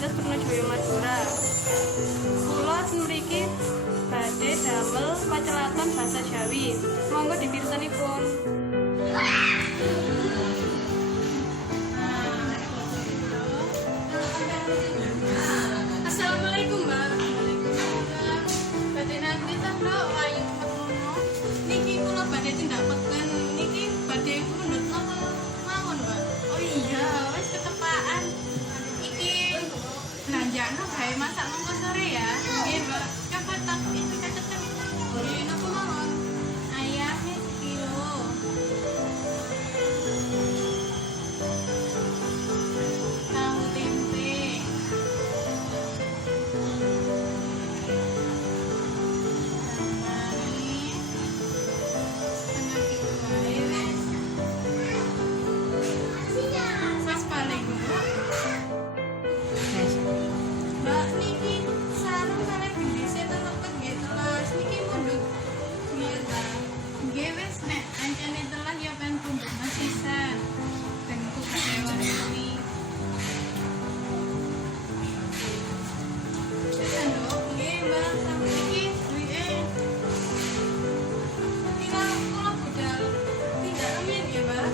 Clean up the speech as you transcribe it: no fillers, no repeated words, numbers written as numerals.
Universitas Trunojoyo Madura. Kula mriki badhe damel pacelaton basa Jawi. Monggo dipirsanipun. Assalamualaikum, Mbak. Waalaikumsalam. Badhe nanti ta, Mbak, wayu ngono. Niki kula badhe tindak peken. Niki badhe mundhut napa mawon, Mbak? Oh iya, wis ketepaan. Iki belanjaan gawe masak mengko sore ya. Nggih, Mbak. Coba tak itu kaceten. Nggih, napa mawon? Ayamnya sekilo. Tahu tempe. Mbak niki sarung kalih gendise telepet nggih telas niki mundhut nggih ta. Nggih wis nek ancene telas ya ben pundhut masisan. Ben kecewa kuwi. Sendok nggih Mbak sampe iki duwike. Kira kula budal tidak remen ya Mbak.